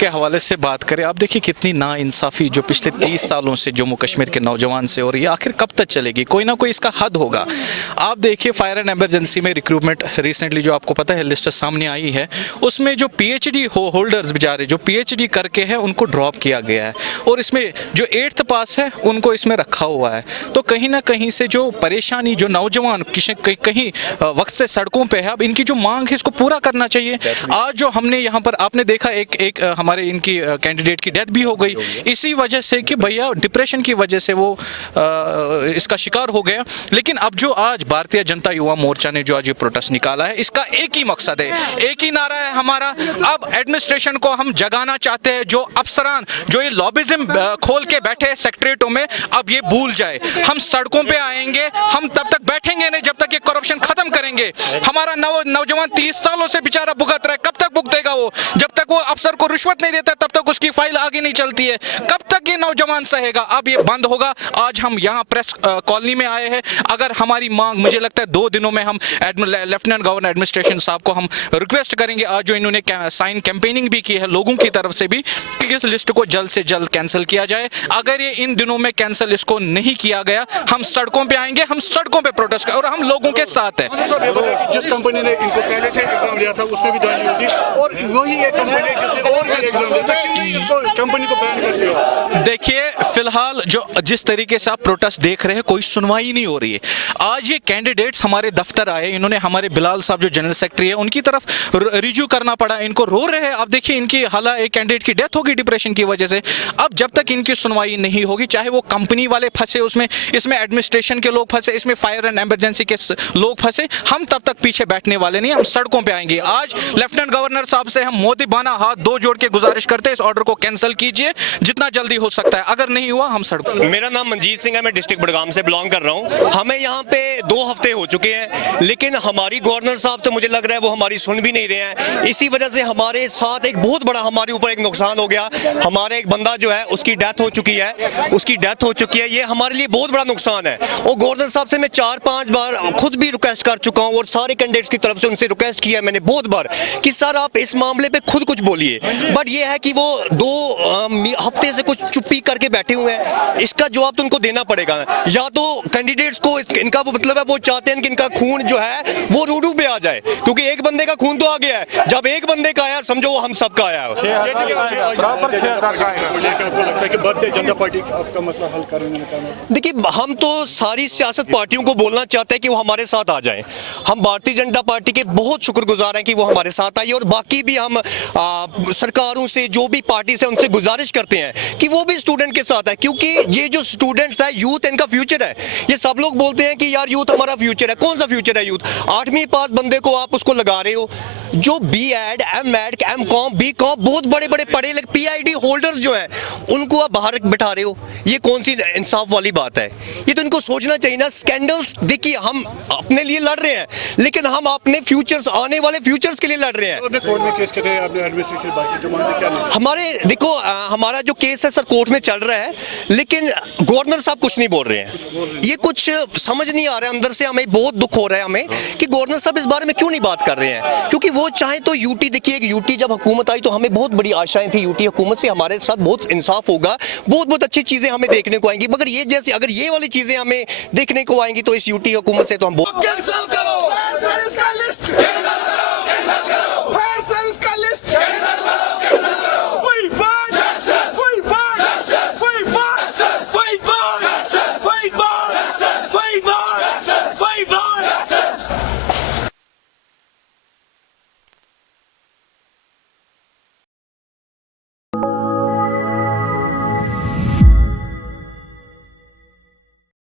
के हवाले से बात करें, आप देखिए कितनी नाइंसाफ़ी जो पिछले 30 सालों से जम्मू कश्मीर के नौजवान से हो रही है, आखिर कब तक चलेगी? कोई ना कोई इसका हद होगा। आप देखिए फायर एंड एमरजेंसी में रिक्रूटमेंट रिसेंटली जो आपको पता है लिस्ट सामने आई है, उसमें जो पीएचडी होल्डर्स बेचारे जो पीएचडी करके हैं उनको ड्रॉप किया गया है, और इसमें जो 8th पास है उनको इसमें रखा हुआ है। तो कहीं ना कहीं से जो परेशानी जो नौजवान कहीं वक्त से सड़कों पे है, अब इनकी जो मांग है इसको पूरा करना चाहिए। आज जो हमने यहाँ पर आपने देखा एक हमारे इनकी कैंडिडेट की डेथ भी हो गई इसी वजह से कि भैया डिप्रेशन की वजह से वो इसका शिकार हो गया। लेकिन अब जो आज भारतीय जनता युवा मोर्चा ने जो आज ये प्रोटेस्ट निकाला है, इसका एक ही मकसद है, एक ही नारा है हमारा, अब एडमिनिस्ट्रेशन को हम जगाना चाहते हैं। जो अफसरान जो ये लॉबिज्म खोल के बैठे हैं सेक्रेटरीटों में, अब ये भूल जाए। हम सड़कों पे आएंगे, हम तब तक बैठेंगे नहीं जब तक ये करप्शन खत्म करेंगे। हमारा नौजवान 30 सालों से बेचारा भुगत रहा है, कब तक भुगतेगा वो? जब तक वो अफसर को रिश्वत नहीं देता तब तक उसकी फाइल आगे नहीं चलती है। कब तक ये नौजवान सहेगा? अब ये बंद होगा। आज हम यहाँ प्रेस कॉलोनी में आए हैं। अगर हमारी मांग, मुझे लगता है 2 दिनों में हम लेफ्टिनेंट गवर्नर एडमिनिस्ट्रेशन साहब को हम रिक्वेस्ट करेंगे, आज जो इन्होंने साइन कैंपेनिंग भी की है लोगों की तरफ से भी, कि इस लिस्ट को जल्द से जल्द कैंसिल किया जाए। अगर ये इन दिनों में कैंसिल इसको नहीं किया गया, हम सड़कों पे आएंगे, हम सड़कों पे प्रोटेस्ट करेंगे और हम लोगों के साथ हैं। जिस कंपनी ने इनको पहले से एग्जाम लिया था उसमें भी दानी होती, और वही एक कंपनी जिसने और भी एग्जाम लिया, कंपनी को बैन कर दिया। देखिए फिलहाल जो जिस तरीके से आप प्रोटेस्ट देख रहे हैं, कोई सुनवाई नहीं हो रही है। आज ये कैंडिडेट्स हमारे दफ्तर आए, इन्होंने हमारे बिलाल साहब जो जनरल सेक्रेटरी है उनकी तरफ रिव्यू करना पड़ा, इनको रो रहे हैं। अब देखिए इनकी हालांकि एक कैंडिडेट की डेथ होगी डिप्रेशन की वजह से। अब जब तक इनकी सुनवाई नहीं होगी, चाहे वो कंपनी वाले फंसे उसमें, इसमें एडमिनिस्ट्रेशन के लोग फंसे, इसमें फायर एंड इमरजेंसी के लोग फंसे, हम तब तक पीछे बैठने वाले नहीं, हम सड़कों पे आएंगे। आज लेफ्टिनेंट गवर्नर साहब से हम मोदीबाना हाथ 2 जोड़ के गुजारिश करते हैं, इस ऑर्डर को कैंसिल कीजिए जितना जल्दी हो सकता है। अगर नहीं हुआ हम सड़कों। मेरा नाम मंजीत सिंह है, मैं डिस्ट्रिक्ट बड़गाम से बिलोंग कर रहा हूँ। हमें यहाँ पे 2 हफ्ते हो चुके हैं, लेकिन हमारी गवर्नर साहब तो मुझे लग रहा है वो हमारी सुन भी नहीं रहे हैं। इसी वजह से हमारे साथ एक बहुत बड़ा हमारे ऊपर एक नुकसान हो गया। हमारे एक बंदा जो है उसकी डेथ हो चुकी है, ये हमारे लिए बहुत बड़ा नुकसान है। और गवर्नर साहब से मैं 4-5 बार खुद भी रिक्वेस्ट कर चुका हूँ और सारे कैंडिडेट्स की तरफ से उनसे रिक्वेस्ट किया है मैंने बहुत बार कि सर आप इस मामले पे खुद कुछ बोलिए, बट ये है कि वो 2 हफ्ते से कुछ चुप्पी करके बैठे हुए हैं। इसका जवाब तो उनको देना पड़ेगा। या तो कैंडिडेट्स को इनका वो मतलब है, वो चाहते हैं कि इनका खून जो है वो रूडू पे आ जाए, क्योंकि एक बंदे का खून तो आ गया है, जब एक बंदे का आया समझो वो हम सबका आया है। देखिए हम तो सारी सियासत पार्टियों को बोलना चाहते हैं कि वो हमारे साथ आ जाएं। हम भारतीय जनता पार्टी के बहुत शुक्रगुजार हैं कि वो हमारे साथ आई, और बाकी भी हम सरकारों से जो भी पार्टी से उनसे गुजारिश करते हैं कि वो भी स्टूडेंट के साथ है, क्योंकि ये जो स्टूडेंट्स है यूथ इनका फ्यूचर है। ये सब लोग बोलते हैं कि यार यूथ हमारा फ्यूचर है, कौन सा फ्यूचर है यूथ? 8वीं पास बंदे को आप उसको लगा रहे हो, जो BEd, M.Ed, M.Com, B.Com बहुत बड़े बड़े पढ़े लिखे PhD होल्डर्स जो हैं उनको आप बाहर बैठा रहे हो। ये कौन सी इंसाफ वाली बात है? ये तो इनको सोचना चाहिए ना। स्कैंडल्स देखिए, हम अपने लिए लड़ रहे हैं, लेकिन हम अपने फ्यूचर्स, आने वाले फ्यूचर्स के लिए लड़ रहे हैं। कोर्ट में केस कर रहे हैं, आपने एडमिनिस्ट्रेशन बाकी जो मामले क्या नहीं? हमारे देखो हमारा जो केस है सर कोर्ट में चल रहा है, लेकिन गवर्नर साहब कुछ नहीं बोल रहे हैं। ये कुछ समझ नहीं आ रहा है, अंदर से हमें बहुत दुख हो रहा है हमें कि गवर्नर साहब इस बारे में क्यों नहीं बात कर रहे हैं। क्योंकि वो चाहे तो यूटी, देखिए यूटी जब हुकूमत आई तो हमें बहुत बड़ी आशाएं थी, यूटी हुकूमत से हमारे साथ बहुत इंसाफ होगा, बहुत अच्छी चीजें हमें देखने को आएंगी। मगर ये जैसे अगर ये वाली चीजें हमें देखने को आएंगी तो इस यूटी हुकूमत से तो हम बहुत